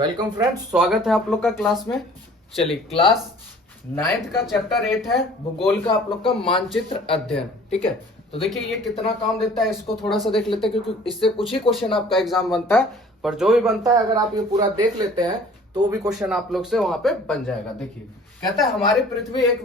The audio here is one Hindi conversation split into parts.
वेलकम फ्रेंड्स, स्वागत है आप लोग का क्लास में। चलिए, क्लास 9th का चैप्टर 8 है भूगोल का आप लोग का मानचित्र अध्ययन। ठीक है, तो देखिए ये कितना काम देता है, इसको थोड़ा सा देख लेते हैं क्योंकि इससे कुछ ही क्वेश्चन आपका एग्जाम बनता है। पर जो भी बनता है अगर आप ये पूरा देख लेते हैं तो भी क्वेश्चन आप लोग से वहां पे बन जाएगा। देखिए, कहता है हमारी पृथ्वी एक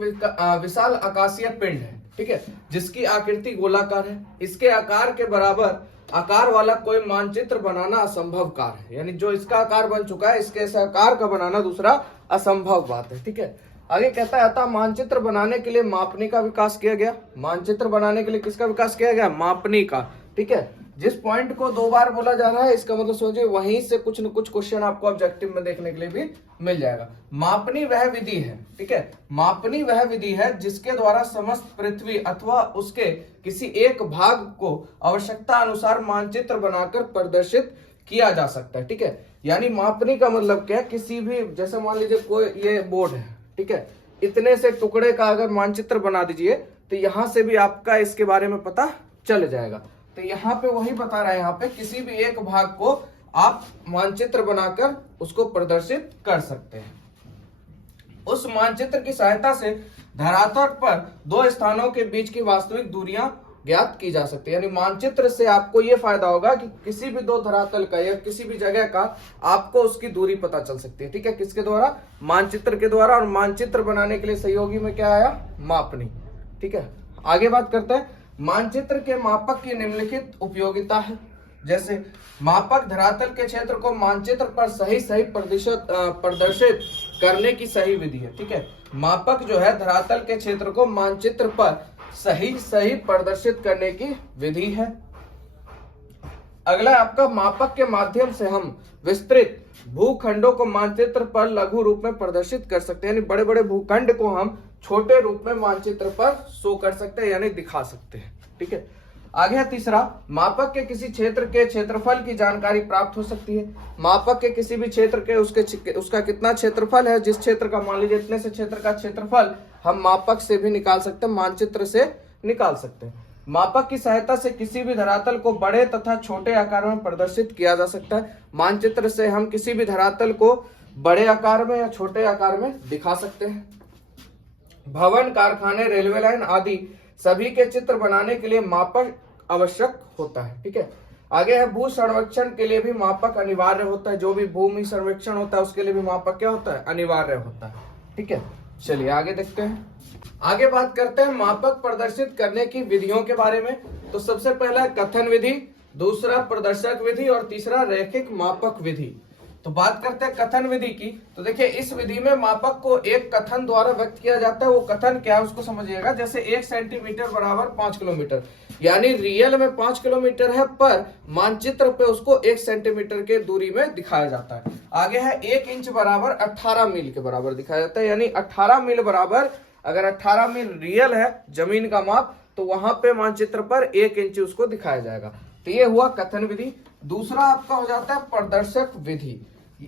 विशाल आकाशीय पिंड है, ठीक है, जिसकी आकृति गोलाकार है। इसके आकार के बराबर आकार वाला कोई मानचित्र बनाना असंभव कार्य है। यानी जो इसका आकार बन चुका है, इसके ऐसे आकार का बनाना दूसरा असंभव बात है। ठीक है, आगे कहता है अतः मानचित्र बनाने के लिए मापनी का विकास किया गया। मानचित्र बनाने के लिए किसका विकास किया गया? मापनी का। ठीक है, जिस पॉइंट को 2 बार बोला जा रहा है इसका मतलब सोचिए वहीं से कुछ न कुछ क्वेश्चन आपको ऑब्जेक्टिव में देखने के लिए भी मिल जाएगा। मापनी वह विधि है, ठीक है, मापनी वह विधि है जिसके द्वारा समस्त पृथ्वी अथवा उसके किसी एक भाग को आवश्यकता अनुसार मानचित्र बनाकर प्रदर्शित किया जा सकता है। ठीक है, यानी मापनी का मतलब क्या है? किसी भी, जैसे मान लीजिए कोई ये बोर्ड है, ठीक है, इतने से टुकड़े का अगर मानचित्र बना दीजिए तो यहां से भी आपका इसके बारे में पता चल जाएगा। तो यहाँ पे वही बता रहा है, यहाँ पे किसी भी एक भाग को आप मानचित्र बनाकर उसको प्रदर्शित कर सकते हैं। उस मानचित्र की सहायता से धरातल पर 2 स्थानों के बीच की वास्तविक दूरियां ज्ञात की जा सकती है। यानी मानचित्र से आपको ये फायदा होगा कि किसी भी 2 धरातल का या किसी भी जगह का आपको उसकी दूरी पता चल सकती है। ठीक है, किसके द्वारा? मानचित्र के द्वारा। और मानचित्र बनाने के लिए सहयोगी में क्या आया? मापनी। ठीक है, आगे बात करते हैं। मानचित्र के मापक की निम्नलिखित उपयोगिता है। जैसे मापक धरातल के क्षेत्र को मानचित्र पर सही प्रदर्शित करने की सही विधि है। ठीक है, मापक जो है धरातल के क्षेत्र को मानचित्र पर सही प्रदर्शित करने की विधि है। अगला आपका मापक के माध्यम से हम विस्तृत भूखंडों को मानचित्र पर लघु रूप में प्रदर्शित कर सकते हैं। यानी बड़े बड़े भूखंड को हम छोटे रूप में मानचित्र पर शो कर सकते हैं, यानी दिखा सकते हैं। ठीक है, आगे है तीसरा, मापक के किसी क्षेत्र के क्षेत्रफल की जानकारी प्राप्त हो सकती है। मापक के किसी भी क्षेत्र के उसका कितना क्षेत्रफल है, जिस क्षेत्र का मान लीजिए इतने से क्षेत्र का क्षेत्रफल हम मापक से भी निकाल सकते हैं, मानचित्र से निकाल सकते हैं। मापक की सहायता से किसी भी धरातल को बड़े तथा छोटे आकार में प्रदर्शित किया जा सकता है। मानचित्र से हम किसी भी धरातल को बड़े आकार में या छोटे आकार में दिखा सकते हैं। भवन, कारखाने, रेलवे लाइन आदि सभी के चित्र बनाने के लिए मापक आवश्यक होता है। ठीक है, आगे है भू सर्वेक्षण के लिए भी मापक अनिवार्य होता है। जो भी भूमि सर्वेक्षण होता है उसके लिए भी मापक क्या होता है? अनिवार्य होता है। ठीक है, चलिए आगे देखते हैं। आगे बात करते हैं मापक प्रदर्शित करने की विधियों के बारे में। तो सबसे पहला कथन विधि, दूसरा प्रदर्शक विधि और तीसरा रैखिक मापक विधि। तो बात करते हैं कथन विधि की। तो देखिए इस विधि में मापक को एक कथन द्वारा व्यक्त किया जाता है। वो कथन क्या है उसको समझिएगा। जैसे 1 सेंटीमीटर बराबर 5 किलोमीटर, यानी रियल में 5 किलोमीटर है पर मानचित्र पे उसको 1 सेंटीमीटर के दूरी में दिखाया जाता है। आगे है 1 इंच बराबर 18 मील के बराबर दिखाया जाता है। यानी 18 मील बराबर, अगर 18 मील रियल है जमीन का माप, तो वहां पे मानचित्र पर 1 इंच उसको दिखाया जाएगा। तो ये हुआ कथन विधि। दूसरा आपका हो जाता है प्रदर्शक विधि।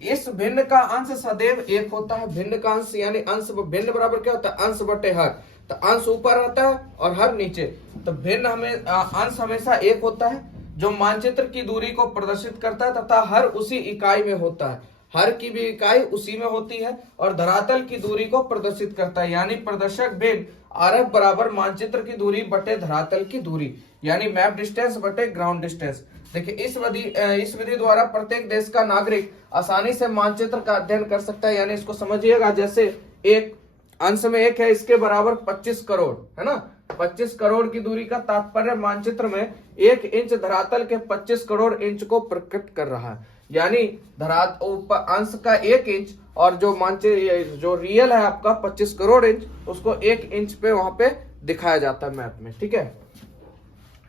इस भिन्न का अंश सदैव 1 होता है। भिन्न का अंश यानी अंश, भिन्न बराबर क्या होता है? अंश बटे हर। तो अंश ऊपर रहता है और हर नीचे, तो भिन्न अंश हमेशा 1 होता है, जो मानचित्र की दूरी को प्रदर्शित करता है तथा हर उसी इकाई में होता है। हर की भी इकाई उसी में होती है और धरातल की दूरी को प्रदर्शित करता है। यानी प्रदर्शक भिन्न आरएफ बराबर मानचित्र की दूरी बटे धरातल की दूरी, यानी मैप डिस्टेंस बटे ग्राउंड डिस्टेंस। देखिए इस विधि द्वारा प्रत्येक देश का नागरिक आसानी से मानचित्र का अध्ययन कर सकता है। यानी इसको समझिएगा, जैसे एक अंश में 1 है, इसके बराबर 25 करोड़ है ना। 25 करोड़ की दूरी का तात्पर्य मानचित्र में 1 इंच धरातल के 25 करोड़ इंच को प्रकट कर रहा है। यानी अंश का 1 इंच और जो रियल है आपका 25 करोड़ इंच, उसको 1 इंच पे वहां पे दिखाया जाता है मैप में। ठीक है,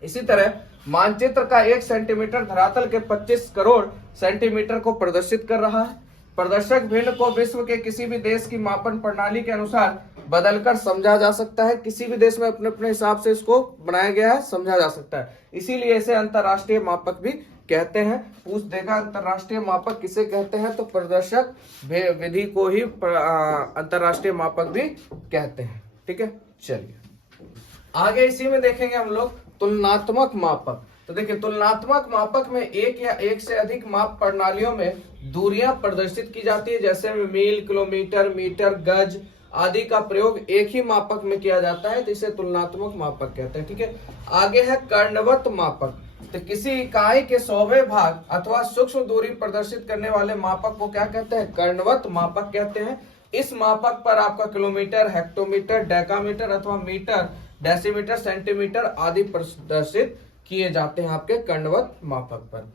इसी तरह मानचित्र का 1 सेंटीमीटर धरातल के 25 करोड़ सेंटीमीटर को प्रदर्शित कर रहा है। प्रदर्शक भिन्न को विश्व के किसी भी देश की मापन प्रणाली के अनुसार बदलकर समझा जा सकता है। किसी भी देश में अपने अपने हिसाब से इसको बनाया गया है, समझा जा सकता है। इसीलिए इसे अंतरराष्ट्रीय मापक भी कहते हैं। पूछ देगा अंतरराष्ट्रीय मापक किसे कहते हैं, तो प्रदर्शक विधि को ही अंतरराष्ट्रीय मापक भी कहते हैं। ठीक है, चलिए आगे इसी में देखेंगे हम लोग तुलनात्मक मापक। तो देखिए तुलनात्मक मापक में एक या एक से अधिक माप प्रणालियों में दूरियां प्रदर्शित की जाती है, जैसे मील, किलोमीटर, मीटर, गज आदि का प्रयोग एक ही मापक में किया जाता है, तो इसे तुलनात्मक मापक कहते हैं। ठीक है, आगे है कर्णवत मापक। तो किसी इकाई के 100वें भाग अथवा सूक्ष्म दूरी प्रदर्शित करने वाले मापक को क्या कहते हैं? कर्णवत मापक कहते हैं। इस मापक पर आपका किलोमीटर, हेक्टोमीटर, डेकामीटर अथवा मीटर, डेसीमीटर, सेंटीमीटर आदि प्रदर्शित किए जाते हैं आपके कर्णवत मापक पर।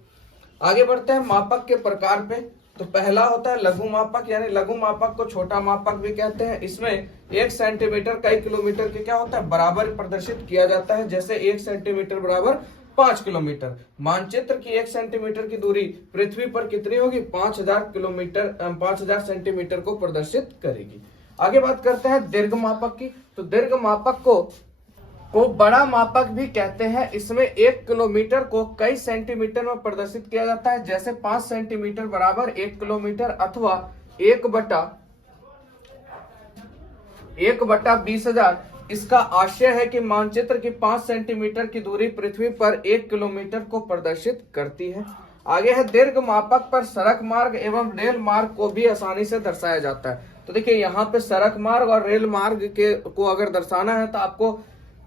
आगे बढ़ते हैं मापक के प्रकार पे। तो पहला होता है लघु मापक, यानी लघु मापक को छोटा मापक भी कहते हैं। इसमें 1 सेंटीमीटर कई किलोमीटर के क्या होता है? बराबर प्रदर्शित किया जाता है, जैसे 1 सेंटीमीटर बराबर 5 किलोमीटर। मानचित्र की 1 सेंटीमीटर की दूरी पृथ्वी पर कितनी होगी? 5000 सेंटीमीटर को प्रदर्शित करेगी। आगे बात करते हैं दीर्घ मापक की। तो दीर्घ मापक को बड़ा मापक भी कहते हैं। इसमें 1 किलोमीटर को कई सेंटीमीटर में प्रदर्शित किया जाता है, जैसे 5 सेंटीमीटर बराबर 1 किलोमीटर अथवा 1/20,000। इसका आशय है कि मानचित्र की 5 सेंटीमीटर की दूरी पृथ्वी पर 1 किलोमीटर को प्रदर्शित करती है। आगे है दीर्घ मापक पर सड़क मार्ग एवं रेल मार्ग को भी आसानी से दर्शाया जाता है। तो देखिए यहाँ पे सड़क मार्ग और रेल मार्ग को अगर दर्शाना है तो आपको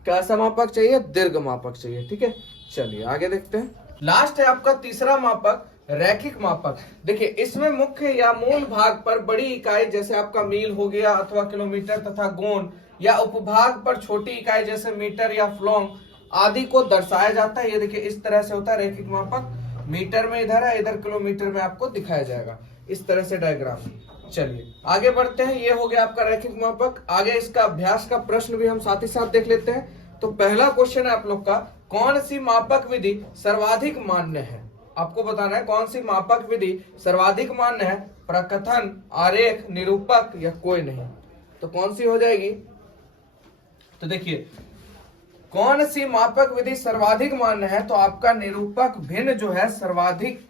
कैसा मापक चाहिए? दीर्घ मापक चाहिए। ठीक है, चलिए आगे देखते हैं। लास्ट है आपका तीसरा मापक, रैखिक मापक। देखिए इसमें मुख्य या मूल भाग पर बड़ी इकाई जैसे आपका मील हो गया अथवा किलोमीटर तथा गोन, या उपभाग पर छोटी इकाई जैसे मीटर या फ्लोंग आदि को दर्शाया जाता है। ये देखिए इस तरह से होता है रैखिक मापक। मीटर में इधर है, इधर किलोमीटर में आपको दिखाया जाएगा इस तरह से डायग्राम। चलिए आगे बढ़ते हैं। ये हो गया आपका रैखिक मापक। आगे इसका अभ्यास का प्रश्न भी हम साथ ही साथ देख लेते हैं। तो पहला क्वेश्चन है आप लोग का, कौन सी मापक विधि सर्वाधिक मान्य है? आपको बताना है कौन सी मापक विधि सर्वाधिक मान्य है, प्रकथन, आरेख, निरूपक या कोई नहीं। तो कौन सी हो जाएगी? तो देखिए कौन सी मापक विधि सर्वाधिक मान्य है, तो आपका निरूपक भिन्न जो है सर्वाधिक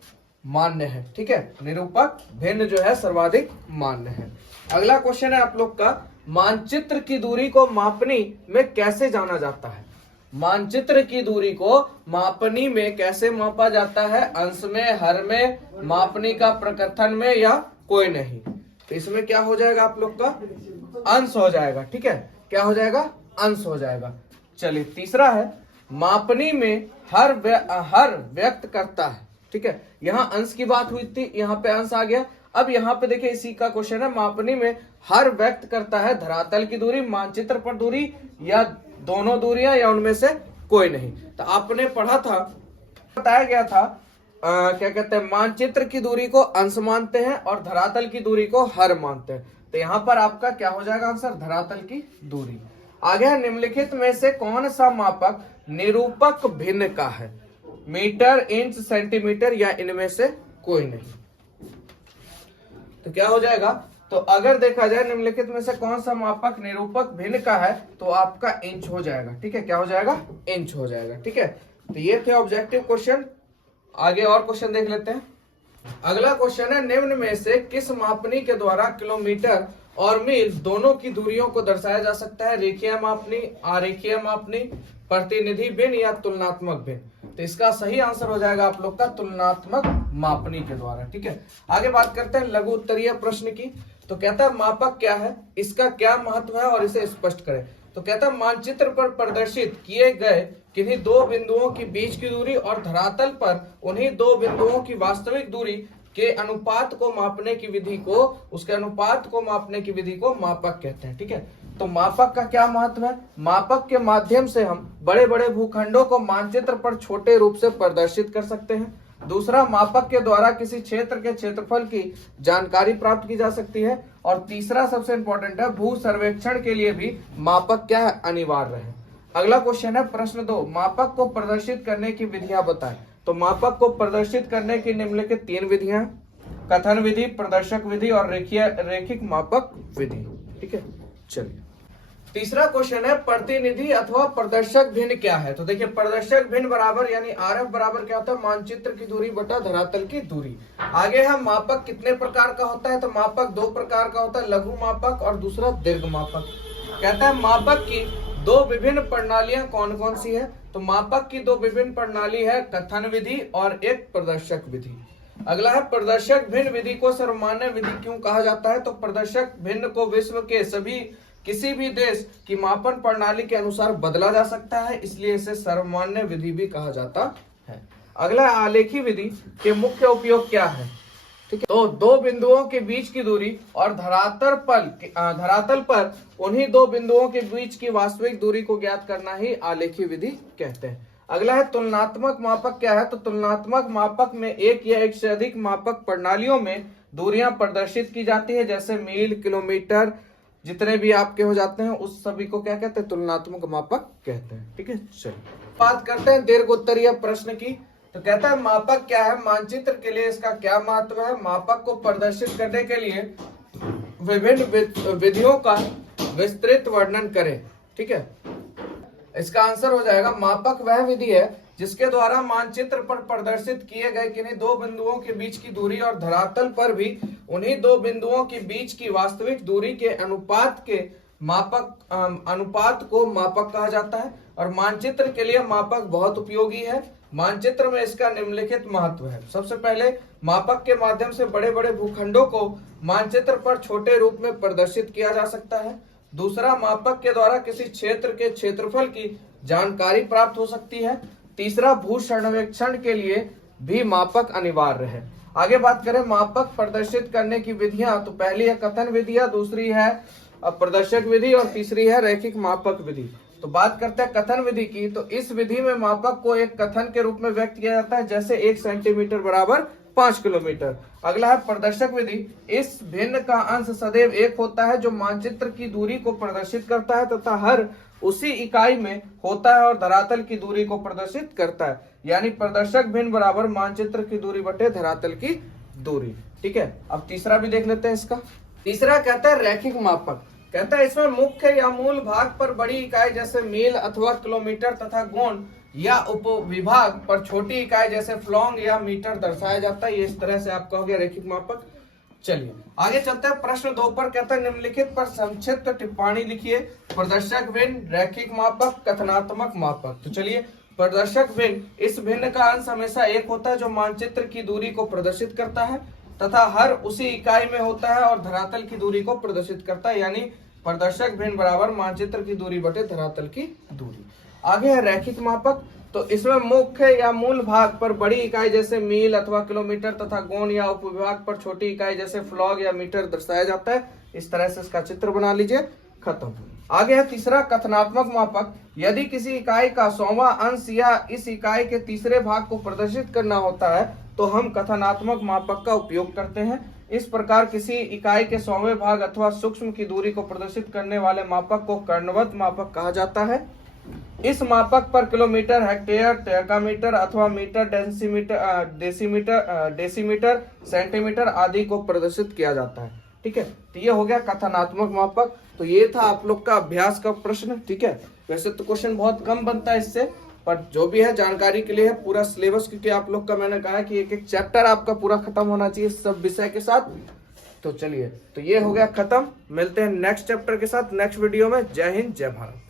मान्य है। ठीक है, निरूपक भिन्न जो है सर्वाधिक मान्य है। अगला क्वेश्चन है आप लोग का, मानचित्र की दूरी को मापनी में कैसे जाना जाता है? मानचित्र की दूरी को मापनी में कैसे मापा जाता है? अंश में, हर में, मापनी का प्रकथन में या कोई नहीं। तो इसमें क्या हो जाएगा आप लोग का? अंश हो जाएगा। ठीक है, क्या हो जाएगा? अंश हो जाएगा। चलिए तीसरा है, मापनी में हर व्यक्त करता है। ठीक है, यहाँ अंश की बात हुई थी, यहाँ पे अंश आ गया। अब यहाँ पे देखिए इसी का क्वेश्चन है, मापनी में हर व्यक्त करता है धरातल की दूरी, मानचित्र पर दूरी या दोनों दूरियां या उनमें से कोई नहीं। तो आपने पढ़ा था, बताया गया था क्या कहते हैं, मानचित्र की दूरी को अंश मानते हैं और धरातल की दूरी को हर मानते हैं। तो यहाँ पर आपका क्या हो जाएगा आंसर? धरातल की दूरी। आगे है, निम्नलिखित में से कौन सा मापक निरूपक भिन्न का है? मीटर, इंच, सेंटीमीटर या इनमें से कोई नहीं। तो क्या हो जाएगा? तो अगर देखा जाए निम्नलिखित में से कौन सा मापक निरूपक भिन्न का है, तो आपका इंच हो जाएगा। ठीक है, क्या हो जाएगा? इंच हो जाएगा। ठीक है, तो ये थे ऑब्जेक्टिव क्वेश्चन। आगे और क्वेश्चन देख लेते हैं। अगला क्वेश्चन है, निम्न में से किस मापनी के द्वारा किलोमीटर और मील दोनों की दूरियों को दर्शाया जा सकता है? रेखीय मापनी, आरेखीय मापनी, प्रतिनिधि भिन्न या तुलनात्मक भिन्न। तो इसका सही आंसर हो जाएगा आप लोग का तुलनात्मक मापनी के द्वारा। ठीक है, आगे बात करते हैं लघु उत्तरीय प्रश्न की। तो कहता है मापक क्या है, इसका क्या महत्व है और इसे स्पष्ट करें। तो कहता है मानचित्र पर प्रदर्शित किए गए किन्हीं दो बिंदुओं की बीच की दूरी और धरातल पर उन्हीं दो बिंदुओं की वास्तविक दूरी के अनुपात को मापने की विधि को, उसके अनुपात को मापने की विधि को मापक कहते हैं। ठीक है, तो मापक का क्या महत्व है? मापक के माध्यम से हम बड़े बड़े भूखंडों को मानचित्र पर छोटे रूप से प्रदर्शित कर सकते हैं। दूसरा, मापक के द्वारा किसी क्षेत्र के क्षेत्रफल की जानकारी प्राप्त की जा सकती है। और तीसरा सबसे इंपॉर्टेंट है, भू सर्वेक्षण के लिए भी मापक क्या है? अनिवार्य है। अगला क्वेश्चन है प्रश्न 2, मापक को प्रदर्शित करने की विधियां बताएं। तो मापक को प्रदर्शित करने की निम्नलिखित 3 विधियां, कथन विधि, प्रदर्शक विधि और रैखिक मापक विधि। ठीक है, चलिए तीसरा क्वेश्चन है, प्रतिनिधि अथवा प्रदर्शक भिन्न क्या है? तो देखिए प्रदर्शक भिन्न बराबर यानी आरएफ बराबर क्या होता है? मानचित्र की दूरी बटा धरातल की दूरी। आगे है, मापक कितने प्रकार का होता है? तो मापक 2 प्रकार का होता है, लघु मापक और दूसरा दीर्घ मापक। कहता है मापक की 2 विभिन्न प्रणालियां कौन कौन सी है? तो मापक की दो विभिन्न प्रणाली है, कथन विधि और एक प्रदर्शक विधि। अगला है प्रदर्शक भिन्न विधि को सर्वमान्य विधि क्यों कहा जाता है? तो प्रदर्शक भिन्न को विश्व के किसी भी देश की मापन प्रणाली के अनुसार बदला जा सकता है, इसलिए इसे सर्वमान्य विधि भी कहा जाता है। अगला आलेखी विधि के मुख्य उपयोग क्या है? ठीक है, तो दो बिंदुओं के बीच की दूरी और धरातल पर उन्हीं दो बिंदुओं के बीच की वास्तविक दूरी को ज्ञात करना ही आलेखी विधि कहते हैं। अगला है तुलनात्मक मापक क्या है? तो तुलनात्मक मापक में एक या एक से अधिक मापक प्रणालियों में दूरियां प्रदर्शित की जाती है, जैसे मील, किलोमीटर, जितने भी आपके हो जाते हैं उस सभी को क्या कहते हैं? तुलनात्मक मापक कहते हैं। ठीक है, चलिए बात करते हैं दीर्घ उत्तरीय प्रश्न की। तो कहता है मापक क्या है, मानचित्र के लिए इसका क्या महत्व है, मापक को प्रदर्शित करने के लिए विभिन्न विधियों का विस्तृत वर्णन करें। ठीक है, इसका आंसर हो जाएगा मापक वह विधि है जिसके द्वारा मानचित्र पर प्रदर्शित किए गए किन्हीं दो बिंदुओं के बीच की दूरी और धरातल पर भी उन्हीं दो बिंदुओं के बीच की वास्तविक दूरी के अनुपात को मापक कहा जाता है। और मानचित्र के लिए मापक बहुत उपयोगी है। मानचित्र में इसका निम्नलिखित महत्व है। सबसे पहले मापक के माध्यम से बड़े बड़े भूखंडों को मानचित्र पर छोटे रूप में प्रदर्शित किया जा सकता है। दूसरा, मापक के द्वारा किसी क्षेत्र के क्षेत्रफल की जानकारी प्राप्त हो सकती है। तीसरा, भू सर्वेक्षण के लिए भी मापक अनिवार्य है। आगे बात करें मापक प्रदर्शित करने की विधियां, तो पहली है कथन विधियां, दूसरी है प्रदर्शक विधि और तीसरी है रैखिक मापक विधि। तो बात करते हैं कथन विधि की। तो इस विधि में मापक को एक कथन के रूप में व्यक्त किया जाता है, जैसे 1 सेंटीमीटर बराबर 5 किलोमीटर। अगला है प्रदर्शक विधि। इस भिन्न का अंश सदैव एक होता है जो मानचित्र की दूरी को प्रदर्शित करता है तथा हर उसी इकाई में होता है और धरातल की दूरी को प्रदर्शित करता है। यानी प्रदर्शक भिन्न बराबर मानचित्र की दूरी बटे धरातल की दूरी। ठीक है, अब तीसरा भी देख लेते हैं इसका। तीसरा कहता है रैखिक मापक। कहता है इसमें मुख्य या मूल भाग पर बड़ी इकाई जैसे मील अथवा किलोमीटर तथा गोण या उपविभाग पर छोटी इकाई जैसे फ्लॉन्ग या मीटर दर्शाया जाता है। ये इस तरह से आप कहोगे रैखिक मापक। चलिए आगे चलते हैं प्रश्न 2 पर। कहता है निम्नलिखित पर संक्षिप्त टिप्पणी लिखिए। प्रदर्शक भिन्न, रैखिक मापक, कथनात्मक मापक। तो चलिए, प्रदर्शक भिन्न, इस भिन्न का अंश हमेशा एक होता है जो मानचित्र की दूरी को प्रदर्शित करता है तथा हर उसी इकाई में होता है और धरातल की दूरी को प्रदर्शित करता है। यानी प्रदर्शक भिन्न बराबर मानचित्र की दूरी बटे धरातल की दूरी। आगे है रैखिक मापक। तो इसमें मुख्य या मूल भाग पर बड़ी इकाई जैसे मील अथवा किलोमीटर तथा गोण या उपविभाग पर छोटी इकाई जैसे फ्लॉग या मीटर दर्शाया जाता है। इस तरह से इसका चित्र बना लीजिए, खत्म। आगे है तीसरा कथनात्मक मापक। यदि किसी इकाई का 100वां अंश या इस इकाई के तीसरे भाग को प्रदर्शित करना होता है तो हम कथनात्मक मापक का उपयोग करते हैं। इस प्रकार किसी इकाई के 100वें भाग अथवा सूक्ष्म की दूरी को प्रदर्शित करने वाले मापक को कर्णवत मापक कहा जाता है। इस मापक पर किलोमीटर, हेक्टेयर, डेकामीटर अथवा मीटर, डेसीमीटर, सेंटीमीटर आदि को प्रदर्शित किया जाता है। ठीक है, तो ये हो गया कथनात्मक मापक। तो ये था आप लोग का अभ्यास का प्रश्न। ठीक है, वैसे तो क्वेश्चन बहुत कम बनता है इससे, पर जो भी है जानकारी के लिए है पूरा सिलेबस, क्योंकि आप लोग का मैंने कहा है कि एक एक चैप्टर आपका पूरा खत्म होना चाहिए सब विषय के साथ। तो चलिए, तो ये हो गया खत्म। मिलते हैं नेक्स्ट चैप्टर के साथ नेक्स्ट वीडियो में। जय हिंद, जय भारत।